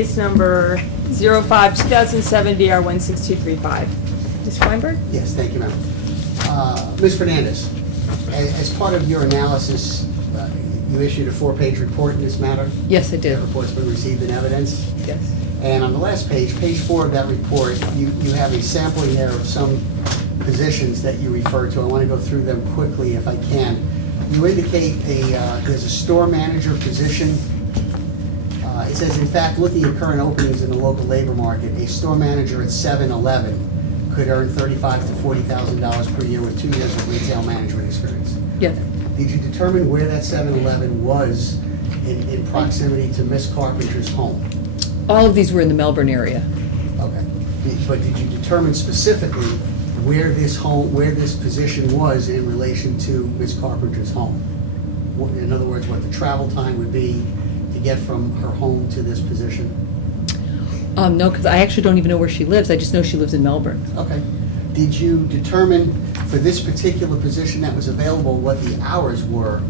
Case number 05-2007 DR 16235. Ms. Weinberg? Yes, thank you, ma'am. Ms. Fernandez, as part of your analysis, you issued a 4-page report in this matter? Yes, I That did. report's been received in evidence? Yes. And on the last page, page 4 of that report, you have a sampling there of some positions that you refer to. I want to go through them quickly if I can. You indicate there's a store manager position. It says, in fact, looking at current openings in the local labor market, a store manager at 7-Eleven could earn $35,000 to $40,000 per year with 2 years of retail management experience. Yes. Did you determine where that 7-Eleven was in proximity to Miss Carpenter's home? All of these were in the Melbourne area. Okay. But did you determine specifically where this position was in relation to Miss Carpenter's home? In other words, what the travel time would be to get from her home to this position? No, because I actually don't even know where she lives. I just know she lives in Melbourne. Okay. Did you determine for this particular position that was available what the hours were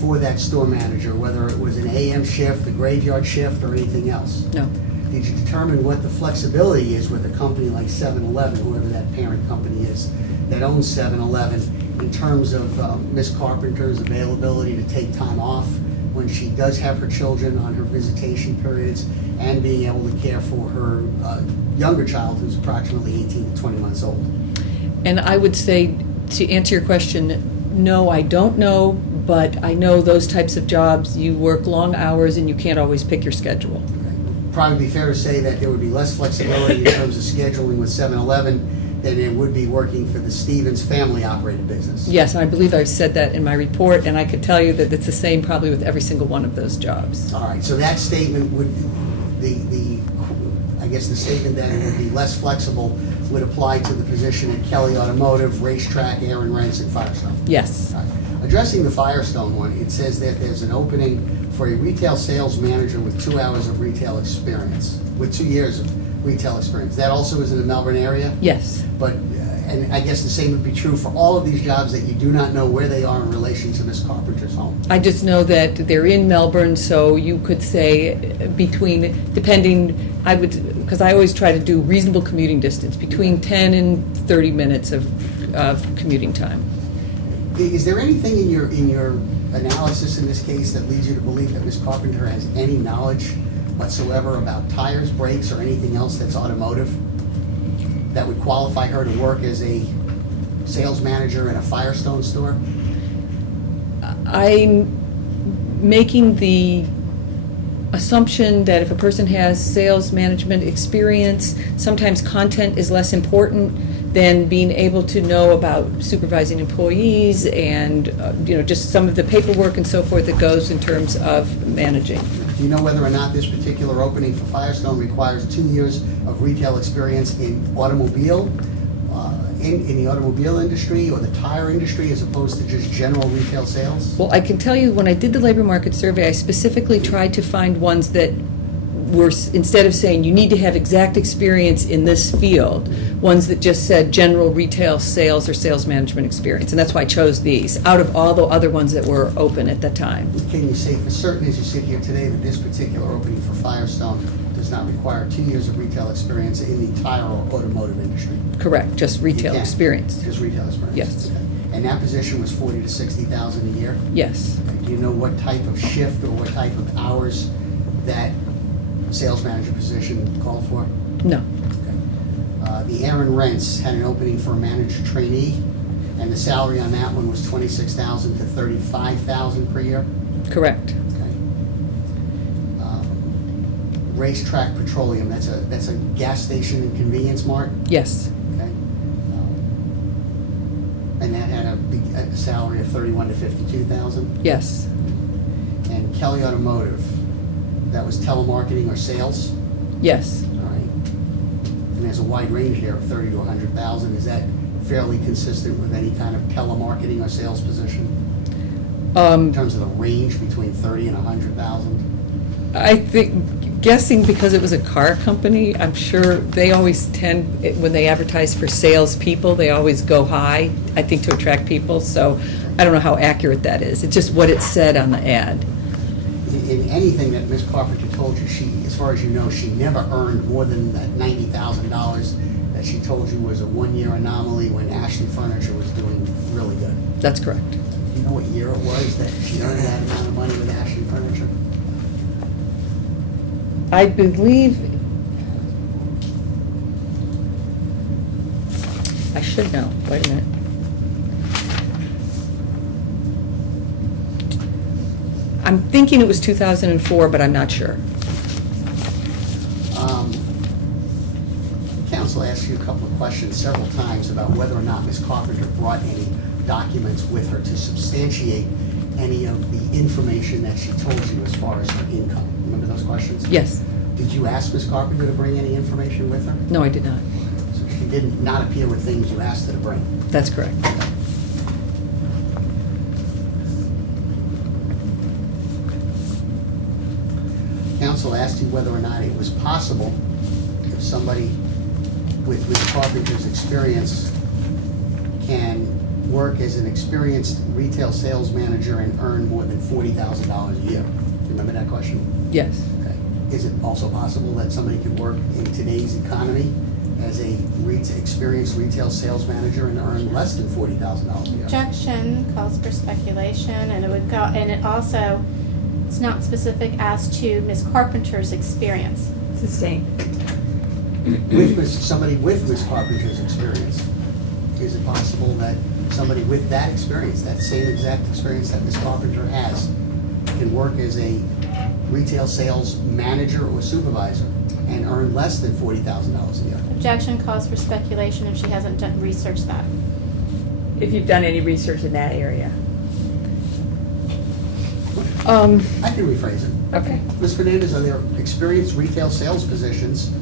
for that store manager, whether it was an AM shift, a graveyard shift, or anything else? No. Did you determine what the flexibility is with a company like 7-Eleven, whoever that parent company is, that owns 7-Eleven, in terms of Miss Carpenter's availability to take time off when she does have her children on her visitation periods, and being able to care for her younger child who's approximately 18 to 20 months old? And I would say, to answer your question, no, I don't know, but I know those types of jobs, you work long hours and you can't always pick your schedule. Probably be fair to say that there would be less flexibility in terms of scheduling with 7-Eleven than it would be working for the Stevens family-operated business. Yes, I believe I said that in my report, and I could tell you that it's the same probably with every single one of those jobs. All right, so that statement would, I guess the statement that it would be less flexible would apply to the position at Kelly Automotive, Racetrack, Aaron Rents, and Firestone. Yes. All right. Addressing the Firestone one, it says that there's an opening for a retail sales manager with 2 hours of retail experience, with 2 years of retail experience. That also is in the Melbourne area? Yes. But, and I guess the same would be true for all of these jobs that you do not know where they are in relation to Miss Carpenter's home. I just know that they're in Melbourne, so you could say between, depending, I would, because I always try to do reasonable commuting distance, between 10 and 30 minutes of commuting time. Is there anything in your analysis in this case that leads you to believe that Ms. Carpenter has any knowledge whatsoever about tires, brakes, or anything else that's automotive that would qualify her to work as a sales manager in a Firestone store? I'm making the assumption that if a person has sales management experience, sometimes content is less important than being able to know about supervising employees and just some of the paperwork and so forth that goes in terms of managing. Do you know whether or not this particular opening for Firestone requires 2 years of retail experience in automobile, in the automobile industry or the tire industry, as opposed to just general retail sales? Well, I can tell you, when I did the labor market survey, I specifically tried to find ones that were, instead of saying you need to have exact experience in this field, ones that just said general retail sales or sales management experience. And that's why I chose these, out of all the other ones that were open at the time. Can you say for certain, as you sit here today, that this particular opening for Firestone does not require 2 years of retail experience in the tire or automotive industry? Correct, just retail You can. experience. Just retail experience? Yes. Okay. And that position was 40 to 60,000 a year? Yes. Okay. Do you know what type of shift or what type of hours that sales manager position called for? No. Okay. The Aaron Rents had an opening for a manager trainee, and the salary on that one was $26,000 to $35,000 per year? Correct. Okay. Racetrack Petroleum, that's a gas station and convenience mart? Yes. Okay. And that had a salary of $31,000 to $52,000? Yes. And Kelly Automotive, that was telemarketing or sales? Yes. All right. And there's a wide range there of $30,000 to $100,000. Is that fairly consistent with any kind of telemarketing or sales position? In terms of the range between $30,000 and $100,000? I think, guessing because it was a car company, I'm sure they always tend, when they advertise for salespeople, they always go high, I think, to attract people. So I don't know how accurate that is. It's just what it said on the ad. in anything that Ms. Carpenter told you, she, as far as you know, she never earned more than that $90,000 that she told you was a one-year anomaly when Ashley Furniture was doing really good. That's correct. Do you know what year it was that she earned that amount of money with Ashley Furniture? I believe, I should know. Wait a minute. I'm thinking it was 2004, but I'm not sure. Council asked you a couple of questions several times about whether or not Ms. Carpenter brought any documents with her to substantiate any of the information that she told you as far as her income. Remember those questions? Yes. Did you ask Ms. Carpenter to bring any information with her? No, I did not. So she did not appear with things you asked her to bring? That's correct. Council asked you whether or not it was possible if somebody with Ms. Carpenter's experience can work as an experienced retail sales manager and earn more than $40,000 a year. Do you remember that question? Yes. Okay. Is it also possible that somebody could work in today's economy as a experienced retail sales manager and earn less than $40,000 a year? Objection calls for speculation, and it would go, and it also, it's not specific as to Ms. Carpenter's experience. Sustained. Somebody with Ms. Carpenter's experience, is it possible that somebody with that experience, that same exact experience that Ms. Carpenter has, can work as a retail sales manager or supervisor and earn less than $40,000 a year? Objection calls for speculation if she hasn't researched that. If you've done any research in that area. I can rephrase it. Okay. Ms. Fernandez, are there experienced retail sales positions,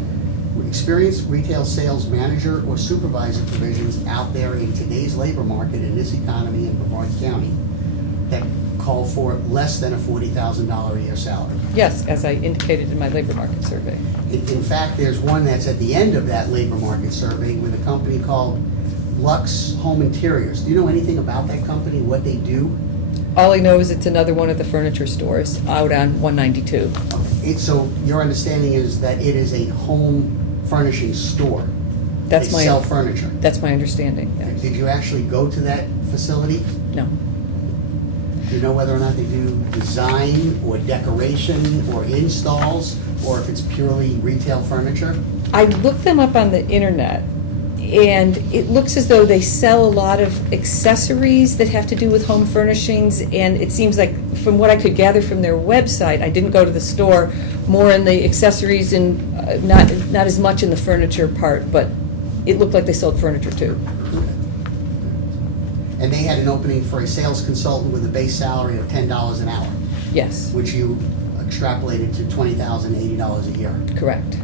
experienced retail sales manager or supervisor provisions out there in today's labor market in this economy in Brevard County that call for less than a $40,000 a year salary? Yes, as I indicated in my labor market survey. In fact, there's one that's at the end of that labor market survey with a company called Lux Home Interiors. Do you know anything about that company, what they do? All I know is it's another one of the furniture stores out on 192. So your understanding is that it is a home furnishing store? That's They my sell furniture? That's my understanding. Yes. Did you actually go to that facility? No. Do you know whether or not they do design or decoration or installs, or if it's purely retail furniture? I looked them up on the internet, and it looks as though they sell a lot of accessories that have to do with home furnishings, and it seems like, from what I could gather from their website, I didn't go to the store, more in the accessories and not as much in the furniture part, but it looked like they sold furniture too. And they had an opening for a sales consultant with a base salary of $10 an hour, Yes, which you extrapolated to $20,080 a year. correct.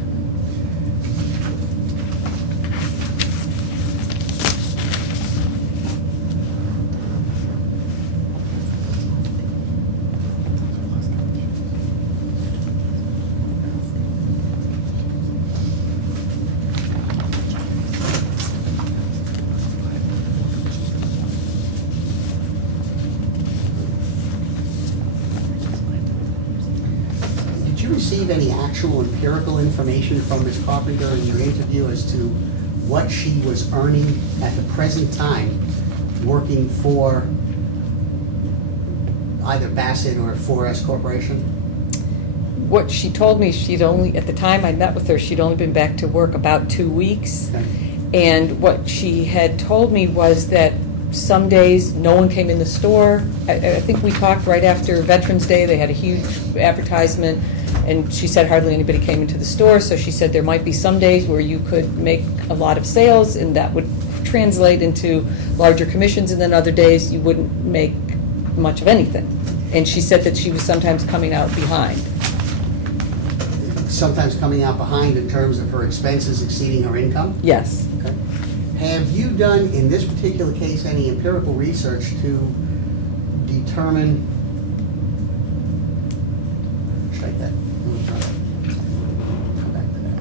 Did you receive any actual empirical information from Ms. Carpenter in your interview as to what she was earning at the present time working for either Bassett or 4S Corporation? What she told me, she'd only, at the time I met with her, she'd only been back to work about 2 weeks. Okay. And what she had told me was that some days no one came in the store. I think we talked right after Veterans Day. They had a huge advertisement, and she said hardly anybody came into the store. So she said there might be some days where you could make a lot of sales, and that would translate into larger commissions, and then other days you wouldn't make much of anything. And she said that she was sometimes coming out behind. Sometimes coming out behind in terms of her expenses exceeding her income? Yes. Okay. Have you done, in this particular case, any empirical research to determine, strike that, come back to that.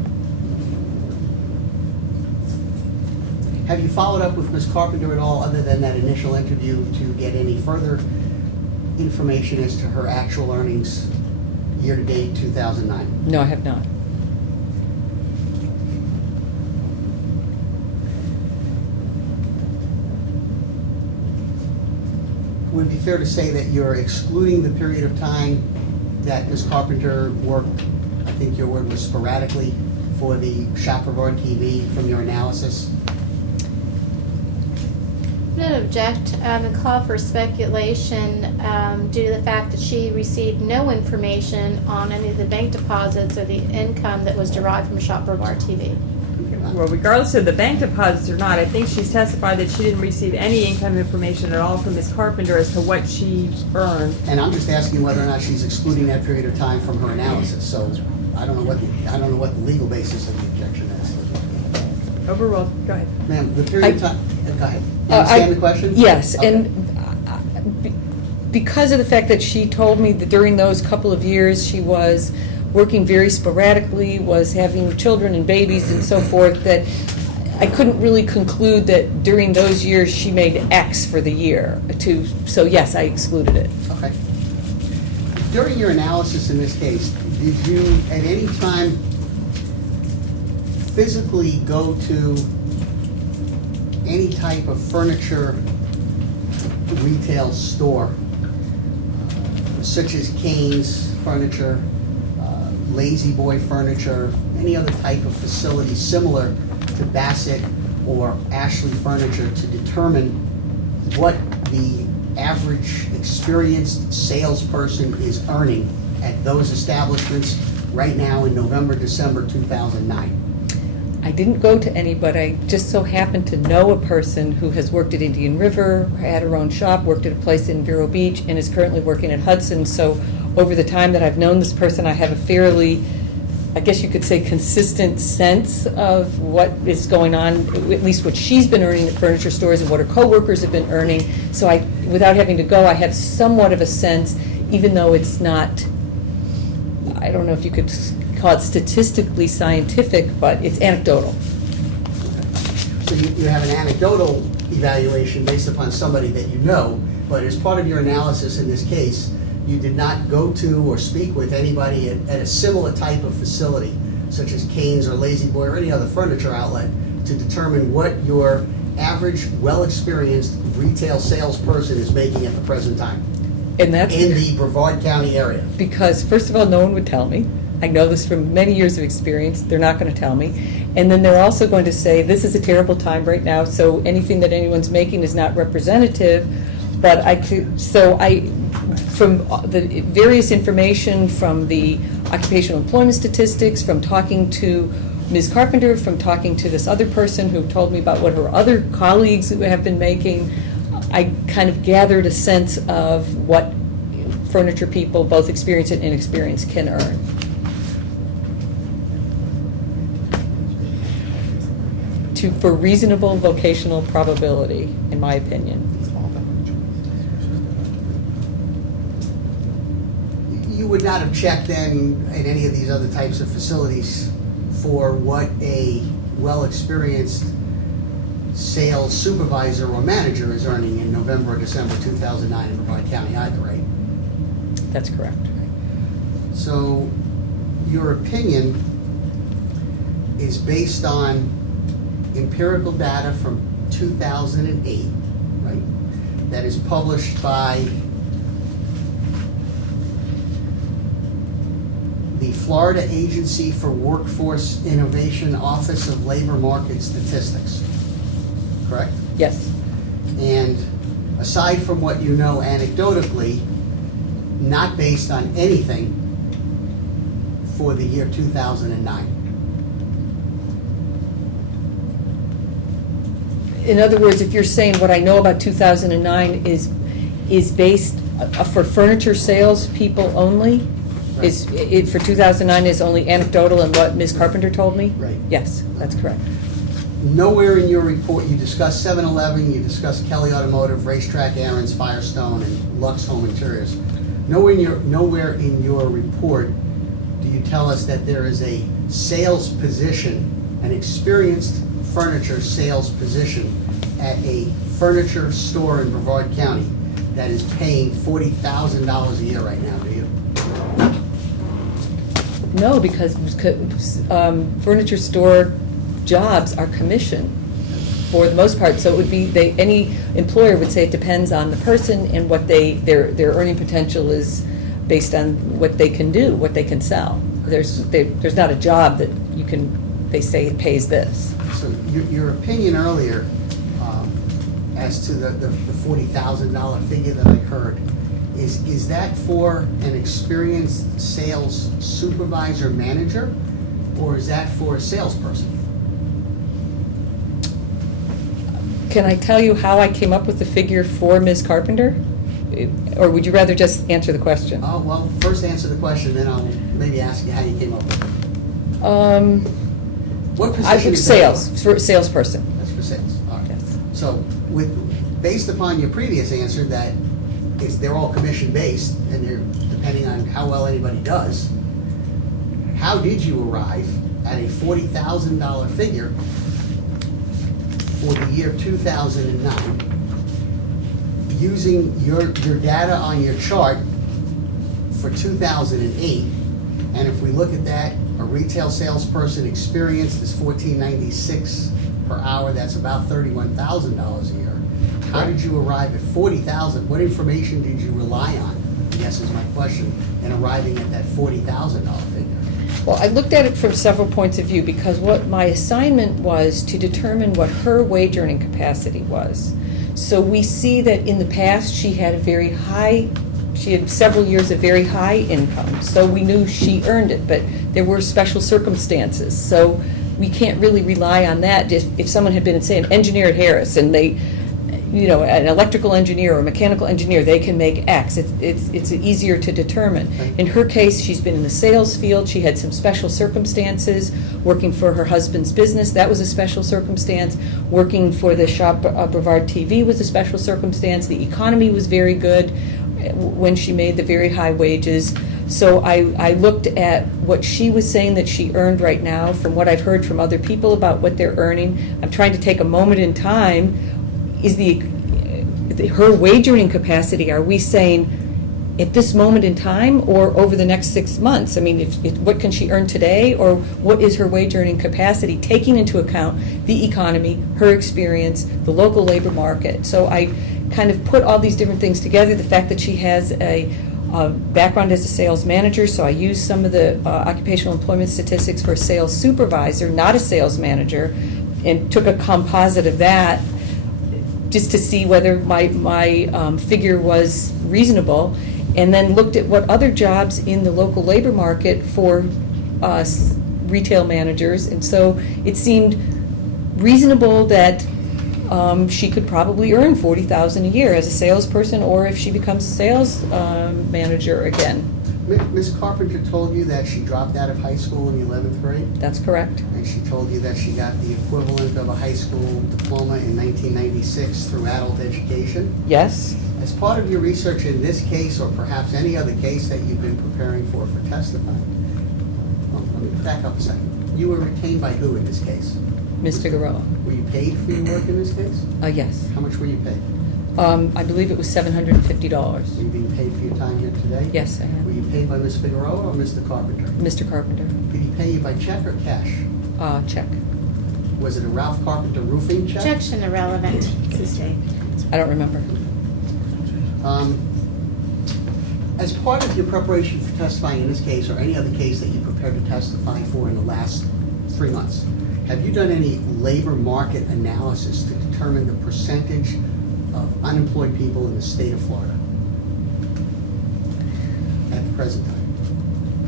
Have you followed up with Ms. Carpenter at all, other than that initial interview, to get any further information as to her actual earnings year-to-date 2009? No, I have not. Would it be fair to say that you're excluding the period of time that Ms. Carpenter worked, I think your word was sporadically, for the Shop Brevard TV from your analysis? I don't object and call for speculation due to the fact that she received no information on any of the bank deposits or the income that was derived from Shop Brevard TV. Well, regardless of the bank deposits or not, I think she's testified that she didn't receive any income information at all from Ms. Carpenter as to what she earned. And I'm just asking whether or not she's excluding that period of time from her analysis. So I don't know what the legal basis of the objection is. Overruled. Go ahead. Ma'am, the period of time, go ahead. You I- understand the question? Yes, Okay. and because of the fact that she told me that during those couple of years, she was working very sporadically, was having children and babies and so forth, that I couldn't really conclude that during those years she made X for the year. So yes, I excluded it. Okay. During your analysis in this case, did you at any time physically go to any type of furniture retail store, such as Kane's Furniture, Lazy Boy Furniture, any other type of facility similar to Bassett or Ashley Furniture, to determine what the average experienced salesperson is earning at those establishments right now in November, December 2009? I didn't go to any, but I just so happened to know a person who has worked at Indian River, had her own shop, worked at a place in Vero Beach, and is currently working at Hudson. So over the time that I've known this person, I have a fairly, I guess you could say, consistent sense of what is going on, at least what she's been earning at furniture stores and what her coworkers have been earning. So I, without having to go, I have somewhat of a sense, even though it's not, I don't know if you could call it statistically scientific, but it's anecdotal. So you have an anecdotal evaluation based upon somebody that you know, but as part of your analysis in this case, you did not go to or speak with anybody at a similar type of facility, such as Kane's or Lazy Boy or any other furniture outlet, to determine what your average, well-experienced retail salesperson is making at the present time And that's in the Brevard County area. because, first of all, no one would tell me. I know this from many years of experience. They're not going to tell me. And then they're also going to say, this is a terrible time right now, so anything that anyone's making is not representative. But from the various information, from the occupational employment statistics, from talking to Ms. Carpenter, from talking to this other person who told me about what her other colleagues have been making, I kind of gathered a sense of what furniture people, both experienced and inexperienced, can earn. For reasonable vocational probability, in my opinion. You would not have checked then at any of these other types of facilities for what a well-experienced sales supervisor or manager is earning in November or December 2009 in Brevard County either, right? That's correct. So your opinion is based on empirical data from 2008, right? That is published by the Florida Agency for Workforce Innovation Office of Labor Market Statistics, correct? Yes. And aside from what you know anecdotally, not based on anything for the year 2009. In other words, if you're saying what I know about 2009 is based for furniture sales people only, is it for 2009 is only anecdotal and what Ms. Carpenter told me? Right. Yes, that's correct. Nowhere in your report, you discuss 7-Eleven, you discuss Kelly Automotive, Racetrack Aaron's, Firestone, and Lux Home Interiors. Nowhere in your report do you tell us that there is a sales position, an experienced furniture sales position at a furniture store in Brevard County that is paying $40,000 a year right now, do you? No, because furniture store jobs are commission for the most part. So it would be, any employer would say it depends on the person and what their earning potential is based on what they can do, what they can sell. There's not a job that they say pays this. So your opinion earlier as to the $40,000 figure that I heard, is that for an experienced sales supervisor manager, or is that for a salesperson? Can I tell you how I came up with the figure for Ms. Carpenter? Or would you rather just answer the question? Oh, well, first answer the question, then I'll maybe ask you how you came up with it. What position is that Sales, for salesperson. That's for sales, all right. Yes. So based upon your previous answer that they're all commission-based, and they're depending on how well anybody does, how did you arrive at a $40,000 figure for the year 2009, using your data on your chart for 2008? And if we look at that, a retail salesperson experienced is $14.96 per hour. That's about $31,000 a year. How did you arrive at $40,000? What information did you rely on, I guess is my question, in arriving at that $40,000 figure? Well, I looked at it from several points of view, because what my assignment was to determine what her wage earning capacity was. So we see that in the past, she had several years of very high income, so we knew she earned it, but there were special circumstances. So we can't really rely on that. If someone had been, say, an engineer at Harris, and they, an electrical engineer or a mechanical engineer, they can make X. It's easier to determine. In her case, she's been in the sales field. She had some special circumstances. Working for her husband's business, that was a special circumstance. Working for the shop, Brevard TV, was a special circumstance. The economy was very good when she made the very high wages. So I looked at what she was saying that she earned right now, from what I've heard from other people about what they're earning. I'm trying to take a moment in time. Is her wage earning capacity, are we saying at this moment in time or over the next 6 months? I mean, what can she earn today, or what is her wage earning capacity, taking into account the economy, her experience, the local labor market? So I kind of put all these different things together. The fact that she has a background as a sales manager, so I used some of the occupational employment statistics for a sales supervisor, not a sales manager, and took a composite of that just to see whether my figure was reasonable, and then looked at what other jobs in the local labor market for retail managers, and so it seemed reasonable that she could probably earn $40,000 a year as a salesperson, or if she becomes a sales manager again. Ms. Carpenter told you that she dropped out of high school in the 11th grade, That's correct. and she told you that she got the equivalent of a high school diploma in 1996 through adult education. Yes. As part of your research in this case, or perhaps any other case that you've been preparing for testifying, well, let me back up a second. You were retained by who in this case? Ms. Figueroa. Were you paid for your work in this case? Yes. How much were you paid? I believe it was $750. Were you being paid for your time here today? Yes, I Were am. you paid by Ms. Figueroa or Mr. Carpenter? Mr. Carpenter. Did he pay you by check or cash? Check. Was it a Ralph Carpenter roofing check? Objection irrelevant. I don't remember. As part of your preparation for testifying in this case, or any other case that you prepared to testify for in the last 3 months, have you done any labor market analysis to determine the percentage of unemployed people in the state of Florida at the present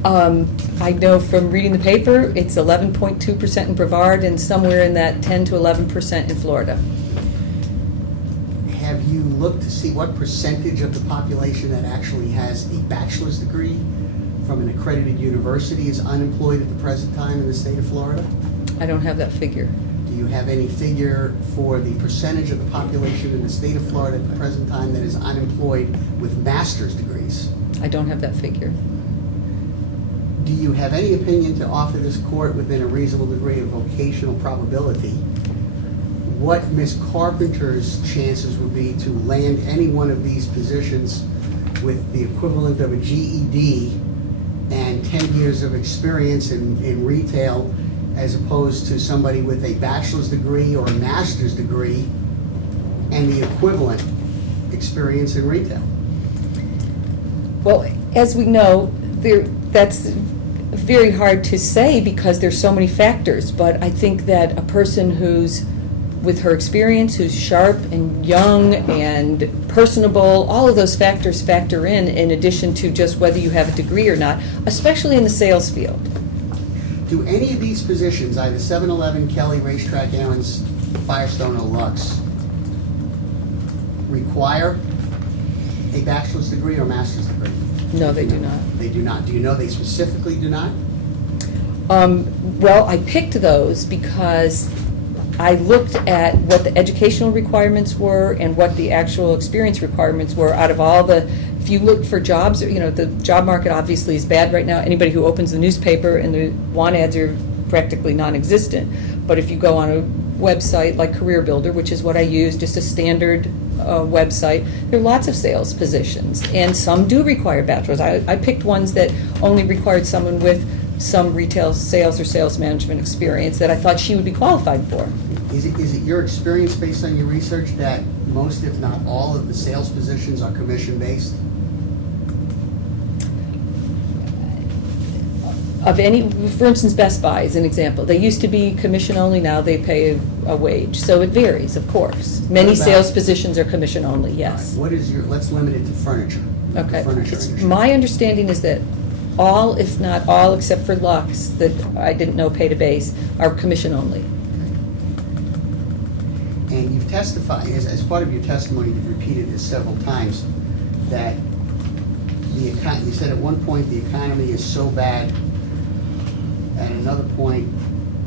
time? I know from reading the paper, it's 11.2% in Brevard and somewhere in that 10 to 11% in Florida. Have you looked to see what percentage of the population that actually has a bachelor's degree from an accredited university is unemployed at the present time in the state of Florida? I don't have that figure. Do you have any figure for the percentage of the population in the state of Florida at the present time that is unemployed with master's degrees? I don't have that figure. Do you have any opinion to offer this court within a reasonable degree of vocational probability what Ms. Carpenter's chances would be to land any one of these positions with the equivalent of a GED and and 10 years of experience in retail as opposed to somebody with a bachelor's degree or a master's degree and the equivalent experience in retail? Well, as we know, that's very hard to say because there's so many factors, but I think that a person who's, with her experience, who's sharp and young and personable, all of those factors factor in addition to just whether you have a degree or not, especially in the sales field. Do any of these positions, either 7-Eleven, Kelly, Racetrack, Aaron's, Firestone, or Lux, require a bachelor's degree or master's degree? No, they do not. They do not. Do you know they specifically do not? Well, I picked those because I looked at what the educational requirements were and what the actual experience requirements were out of all the, if you look for jobs, the job market obviously is bad right now. Anybody who opens the newspaper and the want ads are practically non-existent. But if you go on a website like Career Builder, which is what I use, just a standard website, there are lots of sales positions, and some do require bachelor's. I picked ones that only required someone with some retail sales or sales management experience that I thought she would be qualified for. Is it your experience, based on your research, that most, if not all, of the sales positions are commission-based? Of any, for instance, Best Buy is an example. They used to be commission only, now they pay a wage. So it varies, of course. Many What about- sales positions are commission only, yes. What is your, let's limit it to furniture. the Okay. Furniture It's industry. my understanding is that all, if not all, except for Lux, that I didn't know pay to base, are commission only. And you've testified, as part of your testimony, you've repeated this several times, that you said at one point the economy is so bad, at another point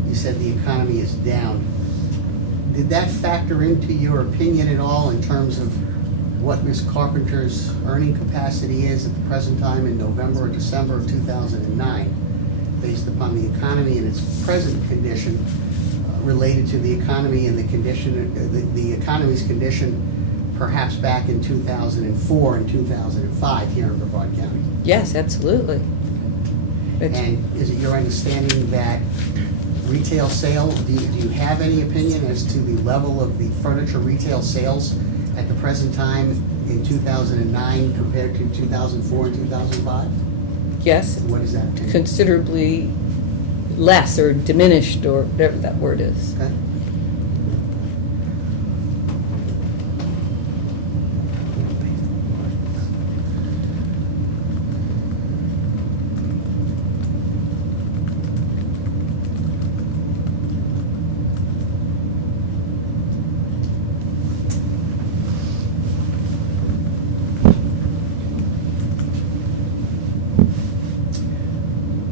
you said the economy is down. Did that factor into your opinion at all in terms of what Ms. Carpenter's earning capacity is at the present time in November or December of 2009, based upon the economy and its present condition, related to the economy and the condition, the economy's condition perhaps back in 2004 and 2005 here in Brevard County? Yes, absolutely. It's- And is it your understanding that retail sales, do you have any opinion as to the level of the furniture retail sales at the present time in 2009 compared to 2004 and 2005? Yes, What is that opinion? considerably less or diminished or whatever that word is. Okay.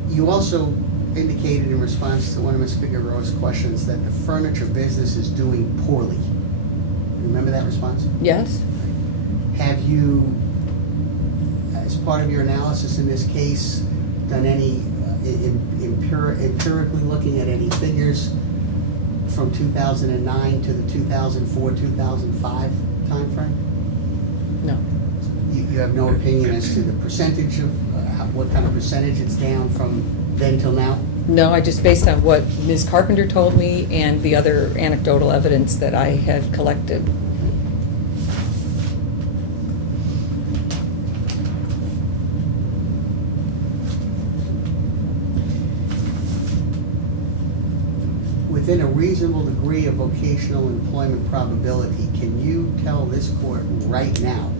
You also indicated in response to one of Ms. Figueroa's questions that the furniture business is doing poorly. Remember that response? Yes? Have you, as part of your analysis in this case, done any empirically looking at any figures from 2009 to the 2004-2005 timeframe? No. You have no opinion as to the percentage of, what kind of percentage it's down from then till now? No, I just based on what Ms. Carpenter told me and the other anecdotal evidence that I had collected. Within a reasonable degree of vocational employment probability, can you tell this court right now,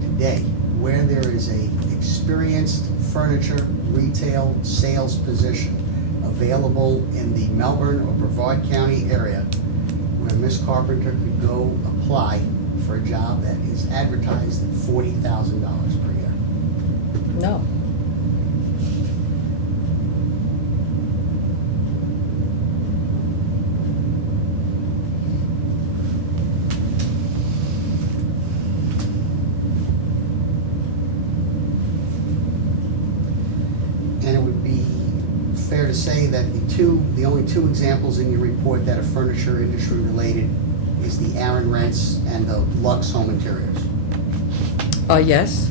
today, where there is a experienced furniture retail sales position available in the Melbourne or Brevard County area where Ms. Carpenter could go apply for a job that is advertised at $40,000 per year? No. And it would be fair to say that the only two examples in your report that are furniture industry related is the Aaron Rents and the Lux Home Interiors. Yes?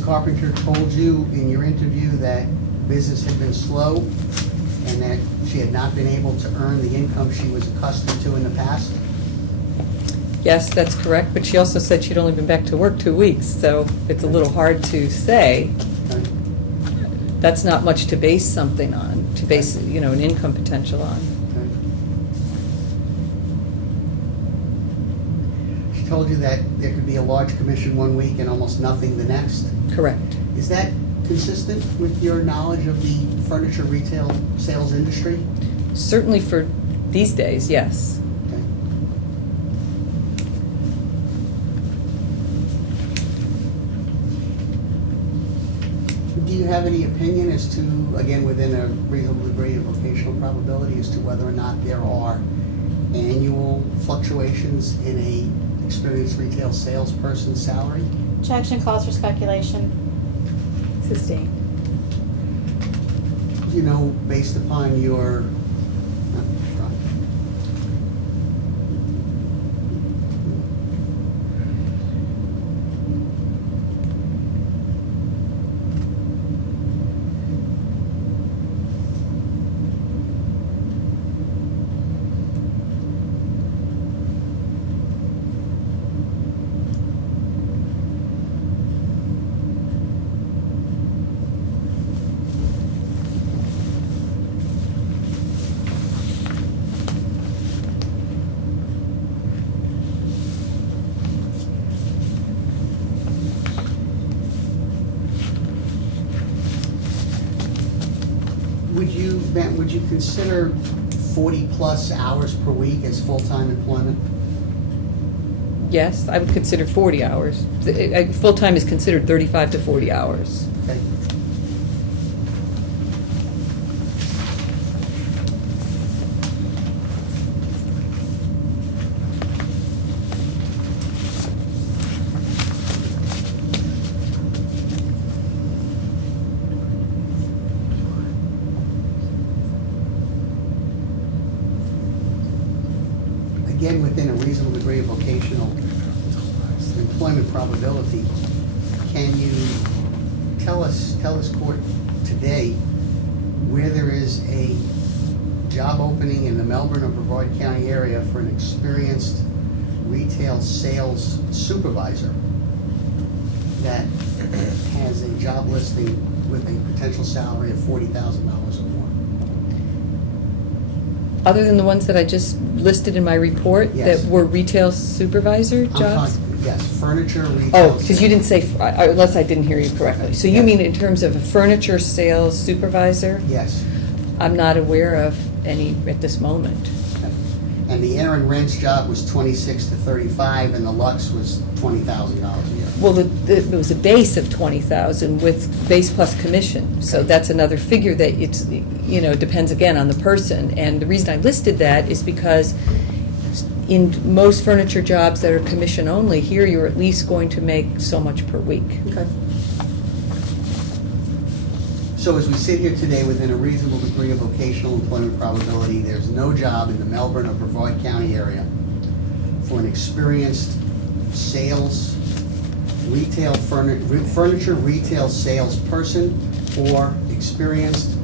Ms. Carpenter told you in your interview that business had been slow and that she had not been able to earn the income she was accustomed to in the past? Yes, that's correct, but she also said she'd only been back to work 2 weeks, so it's a little hard to say. Okay. That's not much to base something on, to base, an income potential on. She told you that there could be a large commission one week and almost nothing the next. Correct. Is that consistent with your knowledge of the furniture retail sales industry? Certainly for these days, yes. Okay. Do you have any opinion as to, again, within a reasonable degree of vocational probability, as to whether or not there are annual fluctuations in a experienced retail salesperson's salary? Objection calls for speculation. Sustained. You know, based upon your, would you consider 40-plus hours per week as full-time employment? Yes, I would consider 40 hours. Full-time is considered 35 to 40 hours. Okay. Again, within a reasonable degree of vocational employment probability, can you tell this court today where there is a job opening in the Melbourne or Brevard County area for an experienced retail sales supervisor that has a job listing with a potential salary of $40,000 or more? Other than the ones that I just listed in my report Yes. that were retail supervisor I'm jobs? talking, yes, furniture, retail. Oh, because you didn't say, unless I didn't hear you correctly. So you Yes. mean in terms of a furniture sales supervisor? Yes. I'm not aware of any at this moment. And the Aaron Rent's job was 26 to 35, and the Lux was $20,000 a year. Well, it was a base of 20,000 with base plus commission. So Okay. that's another figure that it's, depends again on the person. And the reason I listed that is because in most furniture jobs that are commission only, here you're at least going to make so much per week. Okay. So as we sit here today, within a reasonable degree of vocational employment probability, there's no job in the Melbourne or Brevard County area for an experienced sales, furniture retail salesperson or experienced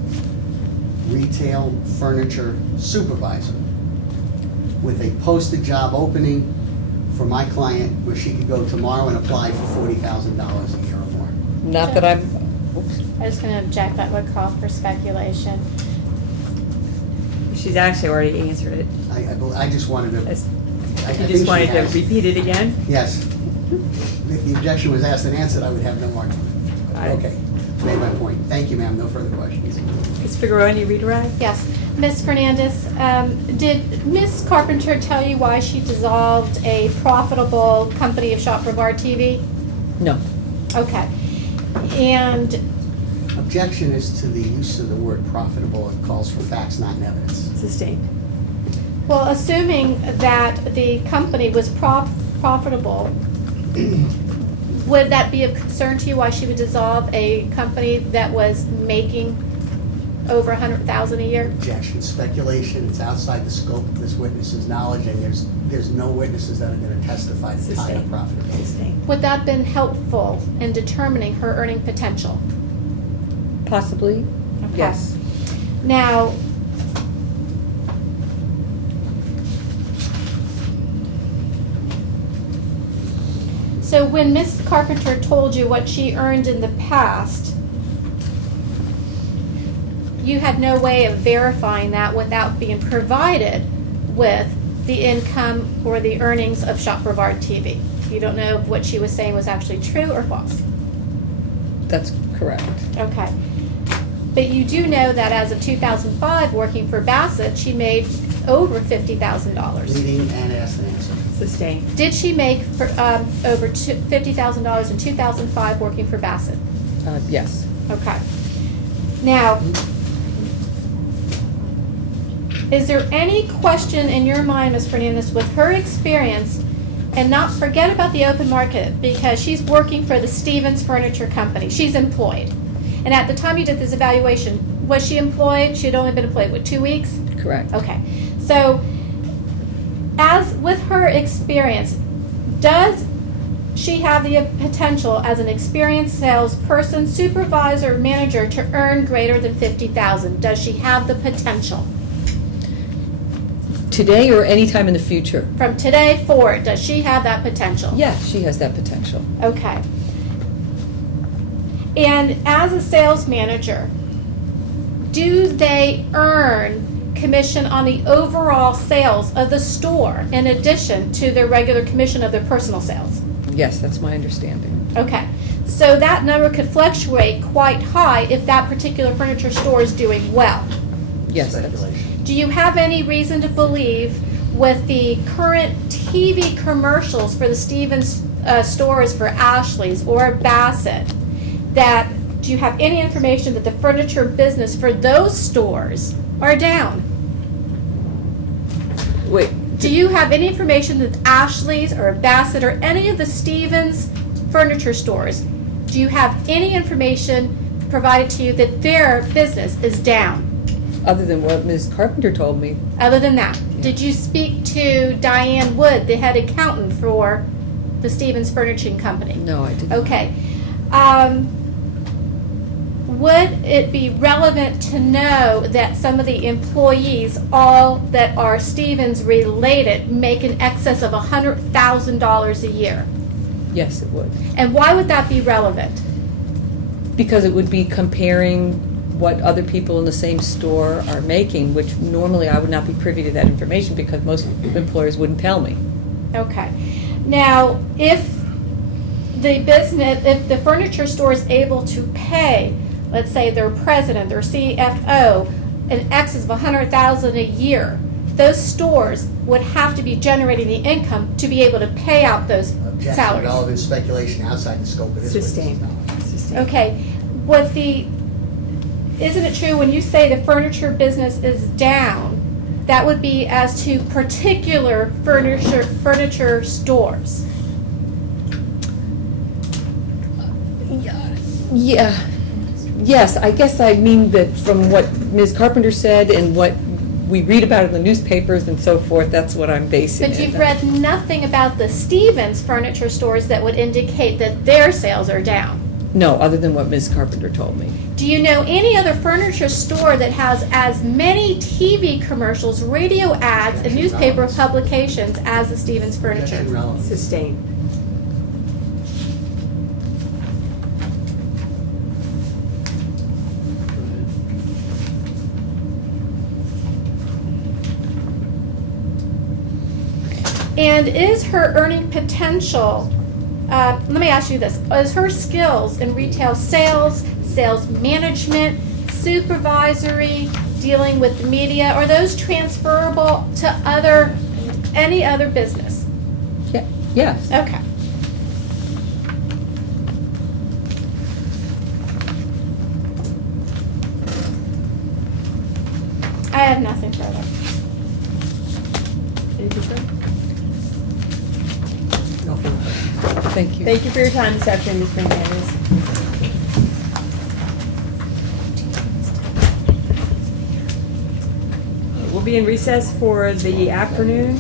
retail furniture supervisor with a posted job opening for my client where she could go tomorrow and apply for $40,000 a year or more. Not that I'm, I'm just going to object. That would call for speculation. She's actually already answered it. I just wanted to. As- I You think just she wanted to has. repeat it again? Yes. If the objection was asked and answered, I would have no argument. Got it. Okay, made my point. Thank you, ma'am. No further questions. Ms. Figueroa, any redirect? Yes. Ms. Fernandez, did Ms. Carpenter tell you why she dissolved a profitable company of Shop Brevard TV? no. Okay. And Objection is to the use of the word profitable. It calls for facts, not evidence. Sustained. well, assuming that the company was profitable, would that be of concern to you why she would dissolve a company that was making over 100,000 a year? Objection, speculation, it's outside the scope of this witness's knowledge, and there's no witnesses that are gonna testify to tie up Sustained. profitability. Sustained. Would that have been helpful in determining her earning potential? Possibly, Okay. yes. Now, so when Ms. Carpenter told you what she earned in the past, you had no way of verifying that without being provided with the income or the earnings of Shop Brevard TV. You don't know if what she was saying was actually true or false. That's correct. Okay. But you do know that as of 2005, working for Bassett, she made over $50,000. Leading and ask and answer. Sustained. Did she make over $50,000 in 2005 working for Bassett? Yes. Okay. Now, is there any question in your mind, Ms. Fernandez, with her experience, and not forget about the open market, because she's working for the Stevens Furniture Company. She's employed. And at the time you did this evaluation, was she employed? She had only been employed, what, 2 weeks? Correct. Okay. So, as with her experience, does she have the potential as an experienced salesperson, supervisor, manager to earn greater than $50,000? Does she have the potential? Today or any time in the future? From today forward, does she have that potential? Yes, she has that potential. Okay. And as a sales manager, do they earn commission on the overall sales of the store in addition to their regular commission of their personal sales? Yes, that's my understanding. Okay. So that number could fluctuate quite high if that particular furniture store is doing well. Yes, that's, Speculation. Do you have any reason to believe with the current TV commercials for the Stevens stores for Ashley's or Bassett, that do you have any information that the furniture business for those stores are down? wait, Do you have any information that Ashley's or Bassett or any of the Stevens furniture stores, do you have any information provided to you that their business is down? other than what Ms. Carpenter told me, Other than that, did you speak to Diane Wood, the head accountant for the Stevens Furnishing Company? no, I didn't. Okay. Would it be relevant to know that some of the employees, all that are Stevens related, make in excess of $100,000 a year? Yes, it would. And why would that be relevant? Because it would be comparing what other people in the same store are making, which normally I would not be privy to that information because most employers wouldn't tell me. Okay. Now, if the furniture store is able to pay, let's say their president, their CFO, in excess of $100,000 a year, those stores would have to be generating the income to be able to pay out those Objection, salaries. relevant speculation outside the scope of this witness's Sustained. knowledge. Sustained. Okay. Isn't it true when you say the furniture business is down, that would be as to particular furniture stores? Yeah, yes, I guess I mean that from what Ms. Carpenter said and what we read about in the newspapers and so forth, that's what I'm basing But it you've on. read nothing about the Stevens furniture stores that would indicate that their sales are down. No, other than what Ms. Carpenter told me. Do you know any other furniture store that has as many TV commercials, radio ads, and newspaper publications as the Stevens Furniture? Objection, relevant. Sustained. And is her earning potential, let me ask you this, is her skills in retail sales, sales management, supervisory, dealing with the media, are those transferable to any other business? Yeah, yes. Okay. I have nothing further. Anything further? No further. Thank you. Thank you for your time this afternoon, Ms. Fernandez. be in recess for the afternoon.